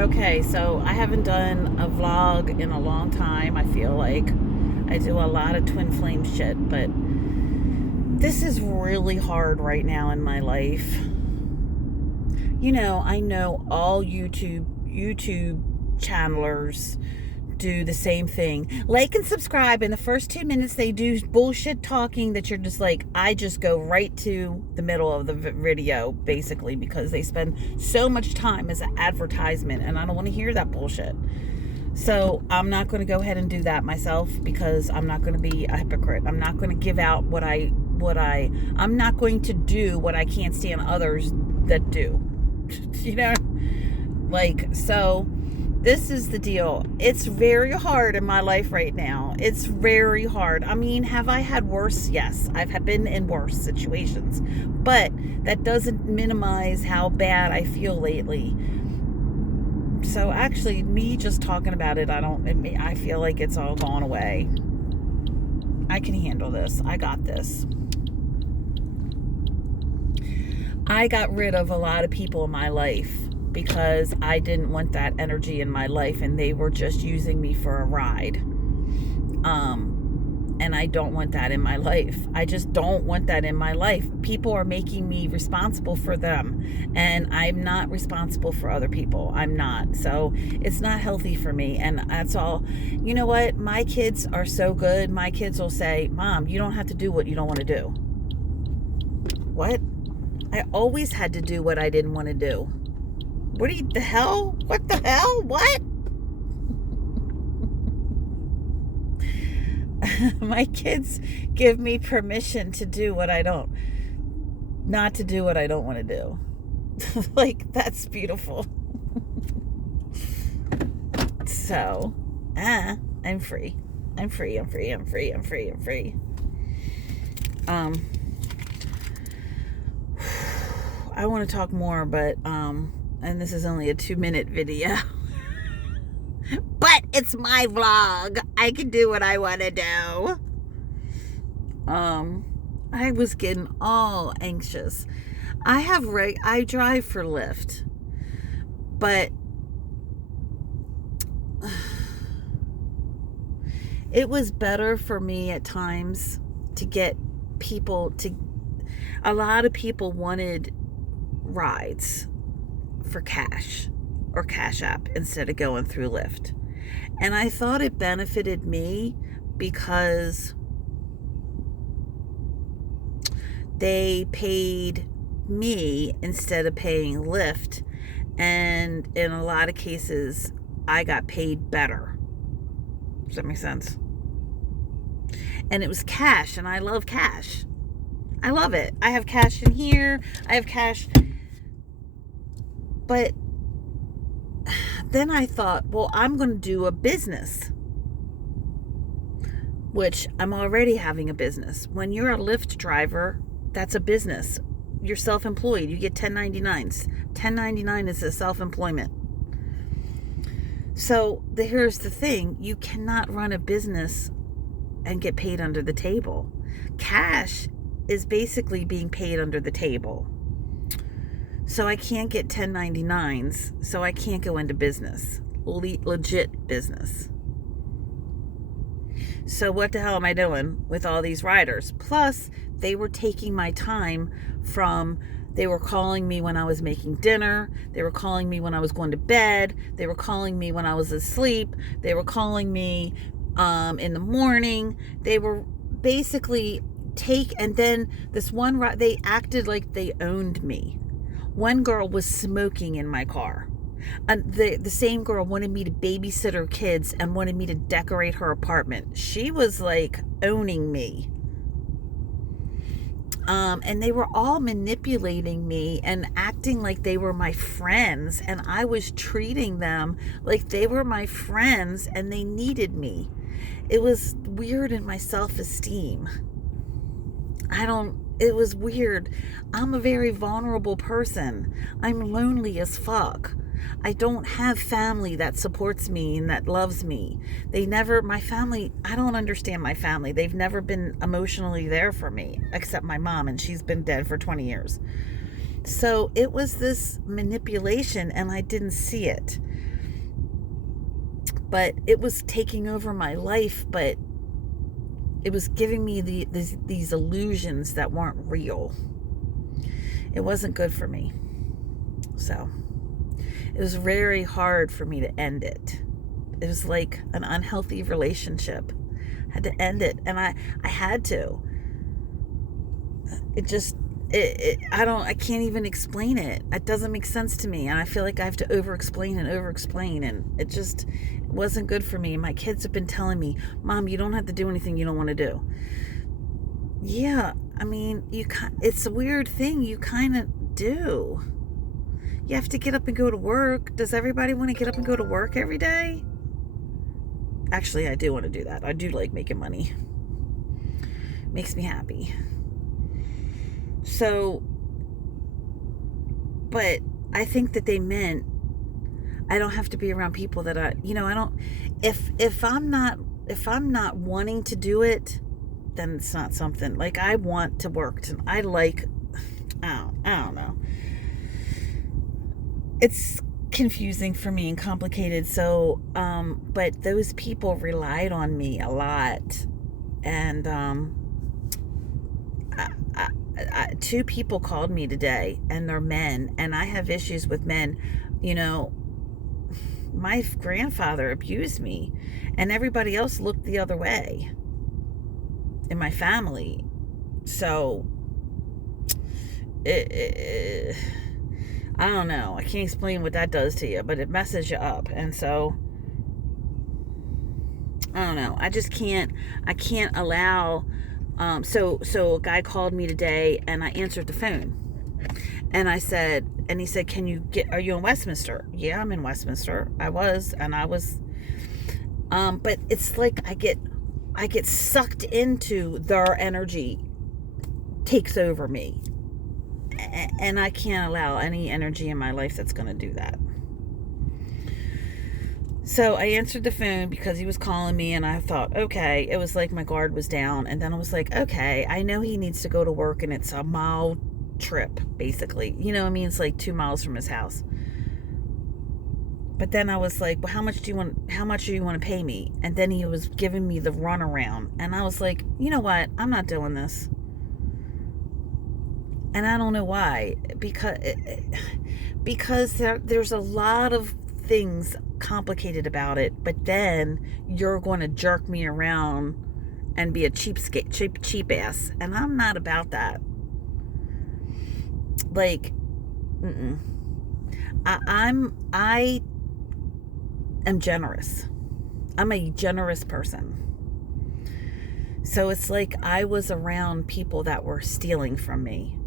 Okay, so I haven't done a vlog in a long time. I feel like I do a lot of twin flame shit, but this is really hard right now in my life. I know all YouTube channelers do the same thing. Like and subscribe. In the first 2 minutes, they do bullshit talking that you're just like, I just go right to the middle of the video, basically, because they spend so much time as an advertisement, and I don't want to hear that bullshit. So I'm not going to go ahead and do that myself because I'm not going to be a hypocrite. I'm not going to give out I'm not going to do what I can't stand others that do. you know, so this is the deal. It's very hard in my life right now. It's very hard. I mean, have I had worse? Yes, I've been in worse situations, but that doesn't minimize how bad I feel lately. So actually, me just talking about it, I feel like it's all gone away. I can handle this. I got this. I got rid of a lot of people in my life because I didn't want that energy in my life, and they were just using me for a ride. And I don't want that in my life. I just don't want that in my life. People are making me responsible for them, and I'm not responsible for other people. I'm not. So it's not healthy for me, and that's all. You know what? My kids are so good. My kids will say, Mom, you don't have to do what you don't want to do. What? I always had to do what I didn't want to do. The hell? What the hell? What? My kids give me permission to do not to do what I don't want to do. That's beautiful. So, I'm free. I'm free. I'm free. I'm free. I'm free. I'm free. I want to talk more, but, and this is only a 2-minute video. But it's my vlog. I can do what I want to do. I was getting all anxious. I drive for Lyft, but it was better for me at times to get a lot of people wanted rides for cash or Cash App instead of going through Lyft. And I thought it benefited me because they paid me instead of paying Lyft. And in a lot of cases, I got paid better. Does that make sense? And it was cash, and I love cash. I love it. I have cash in here. I have cash. But then I thought, well, I'm going to do a business, which I'm already having a business. When you're a Lyft driver, that's a business. You're self-employed. You get 1099s. 1099 is a self-employment. So here's the thing. You cannot run a business and get paid under the table. Cash is basically being paid under the table. So I can't get 1099s, so I can't go into business, legit business. So what the hell am I doing with all these riders? Plus, they were taking my time they were calling me when I was making dinner. They were calling me when I was going to bed. They were calling me when I was asleep. They were calling me in the morning. They were basically and then they acted like they owned me. One girl was smoking in my car. And the same girl wanted me to babysit her kids and wanted me to decorate her apartment. She was like owning me. And they were all manipulating me and acting like they were my friends. And I was treating them like they were my friends and they needed me. It was weird in my self-esteem. It was weird. I'm a very vulnerable person. I'm lonely as fuck. I don't have family that supports me and that loves me. My family, I don't understand my family. They've never been emotionally there for me, except my mom, and she's been dead for 20 years. So it was this manipulation, and I didn't see it. But it was taking over my life, but it was giving me these illusions that weren't real. It wasn't good for me. So it was very hard for me to end it. It was like an unhealthy relationship. I had to end it, and I had to. It just, I can't even explain it. It doesn't make sense to me, and I feel like I have to over-explain, and it just wasn't good for me. My kids have been telling me, Mom, you don't have to do anything you don't want to do. Yeah, I mean, it's a weird thing. You kind of do. You have to get up and go to work. Does everybody want to get up and go to work every day? Actually, I do want to do that. I do like making money. Makes me happy. So, but I think that they meant I don't have to be around people that I don't, if I'm not wanting to do it, then it's not something. Like, I want to work. I don't know. It's confusing for me and complicated. So, but those people relied on me a lot. And, two people called me today, and they're men, and I have issues with men. My grandfather abused me, and everybody else looked the other way in my family. So I don't know. I can't explain what that does to you, but it messes you up. And so I don't know. I can't allow. So a guy called me today, and I answered the phone, and he said, are you in Westminster? Yeah, I'm in Westminster. I was. But it's like I get sucked into their energy, takes over me. And I can't allow any energy in my life that's going to do that. So I answered the phone because he was calling me, and I thought, okay, it was like my guard was down. And then I was like, okay, I know he needs to go to work, and it's a mile trip, basically. It's like 2 miles from his house. But then I was like, well, how much do you want to pay me? And then he was giving me the runaround. And I was like, you know what? I'm not doing this. And I don't know why. Because there's a lot of things complicated about it, but then you're going to jerk me around and be a cheap ass, and I'm not about that. Like, I am generous. I'm a generous person. So it's like I was around people that were stealing from me,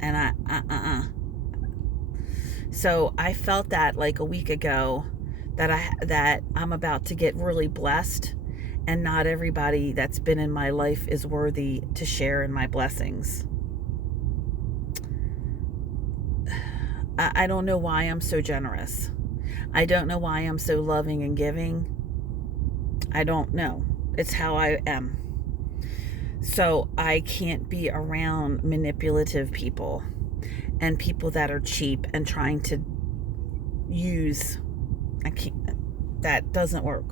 and So I felt that like a week ago, that I'm about to get really blessed, and not everybody that's been in my life is worthy to share in my blessings. I don't know why I'm so generous. I don't know why I'm so loving and giving. I don't know. It's how I am. So I can't be around manipulative people and people that are cheap and trying to use. I can't. That doesn't work.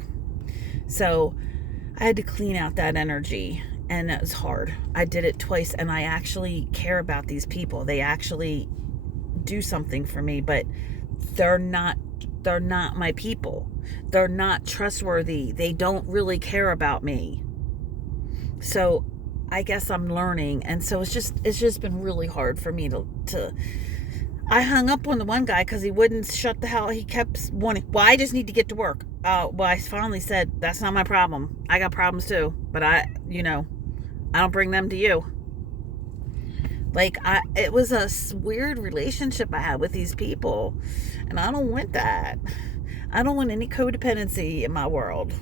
So I had to clean out that energy, and it was hard. I did it twice, and I actually care about these people. They actually do something for me, but they're not my people. They're not trustworthy. They don't really care about me. So I guess I'm learning, and so it's just been really hard for me to I hung up on the one guy because he wouldn't shut the hell. He kept wanting, well, I just need to get to work. Well, I finally said, that's not my problem. I got problems too, but I don't bring them to you. Like, it was a weird relationship I had with these people, and I don't want that. I don't want any codependency in my world.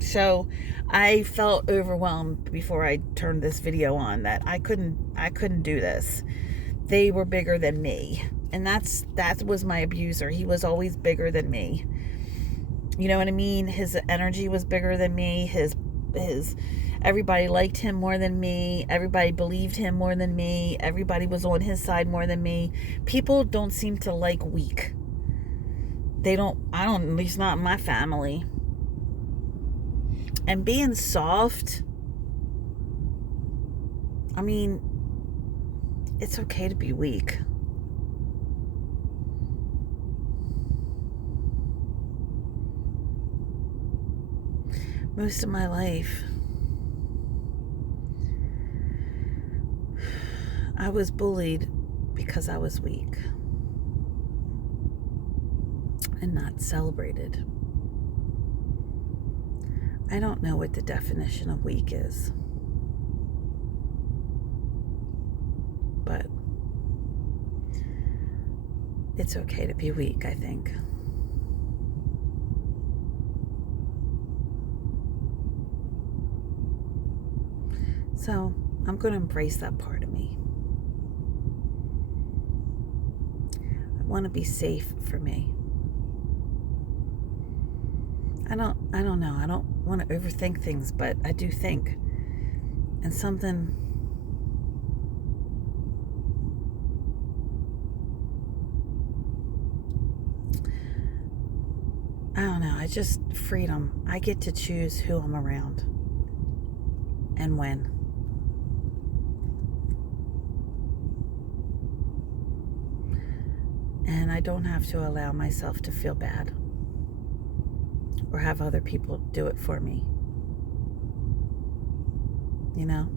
So I felt overwhelmed before I turned this video on that I couldn't do this. They were bigger than me, and that was my abuser. He was always bigger than me. You know what I mean? His energy was bigger than me. Everybody liked him more than me. Everybody believed him more than me. Everybody was on his side more than me. People don't seem to like weak. I don't, at least not in my family. And being soft, I mean, it's okay to be weak. Most of my life, I was bullied because I was weak and not celebrated. I don't know what the definition of weak is, but it's okay to be weak, I think. So I'm going to embrace that part of me. I want to be safe for me. I don't know. I don't want to overthink things, but I do think. And something, I don't know. I just, freedom. I get to choose who I'm around and when. And I don't have to allow myself to feel bad or have other people do it for me. You know?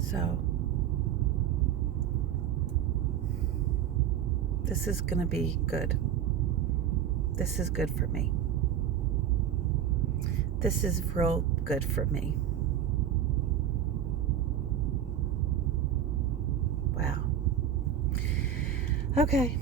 So, this is going to be good. This is good for me. This is real good for me. Wow. Okay.